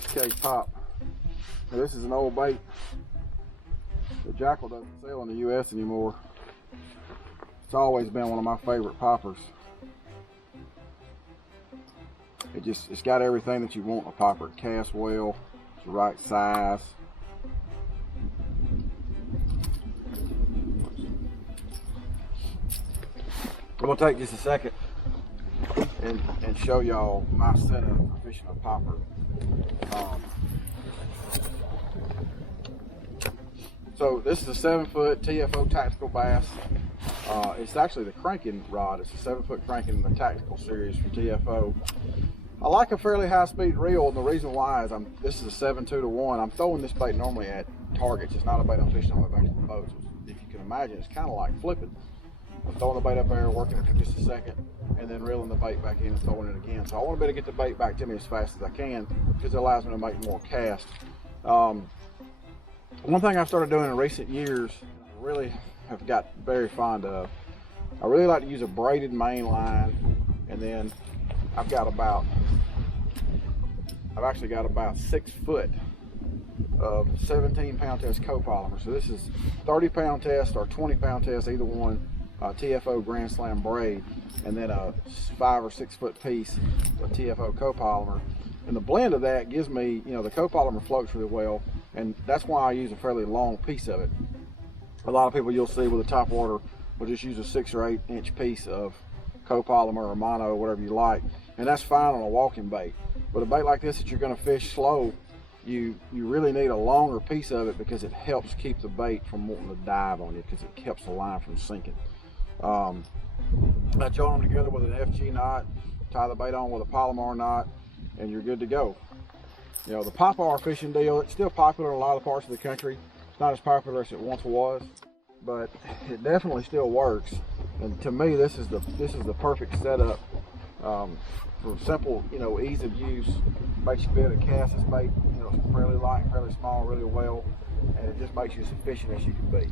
SK-Pop. Now, this is an old bait that Jackall doesn't sell in the US anymore. It's always been one of my favorite poppers. It's got everything that you want in a popper. It casts well, it's the right size. I'm gonna take just a second and show y'all my setup for fishing a popper. So this is a 7-foot TFO tactical bass. It's actually the cranking rod. It's a 7-foot cranking in the tactical series from TFO. I like a fairly high speed reel, and the reason why is this is a 7-2-1. I'm throwing this bait normally at targets. It's not a bait I'm fishing on my back to the boats. If you can imagine, it's kind of like flipping. I'm throwing the bait up there, working it for just a second, and then reeling the bait back in and throwing it again. So I want to be able to get the bait back to me as fast as I can because it allows me to make more casts. One thing I've started doing in recent years, I really have got very fond of, I really like to use a braided main line, and then I've actually got about 6 foot of 17-pound test copolymer. So this is 30-pound test or 20-pound test, either one. TFO Grand Slam braid, and then a 5 or 6 foot piece of TFO copolymer. And the blend of that gives me, the copolymer floats really well, and that's why I use a fairly long piece of it. A lot of people you'll see with a top water will just use a 6 or 8 inch piece of copolymer or mono, whatever you like, and that's fine on a walking bait. But a bait like this that you're going to fish slow, you really need a longer piece of it because it helps keep the bait from wanting to dive on you, because it keeps the line from sinking. I join them together with an FG knot, tie the bait on with a Palomar knot, and you're good to go. The pop-R fishing deal, it's still popular in a lot of parts of the country. It's not as popular as it once was, but it definitely still works. And to me, this is the perfect setup for simple, ease of use. Makes you be able to cast this bait, it's fairly light, fairly small, really well, and it just makes you as efficient as you can be.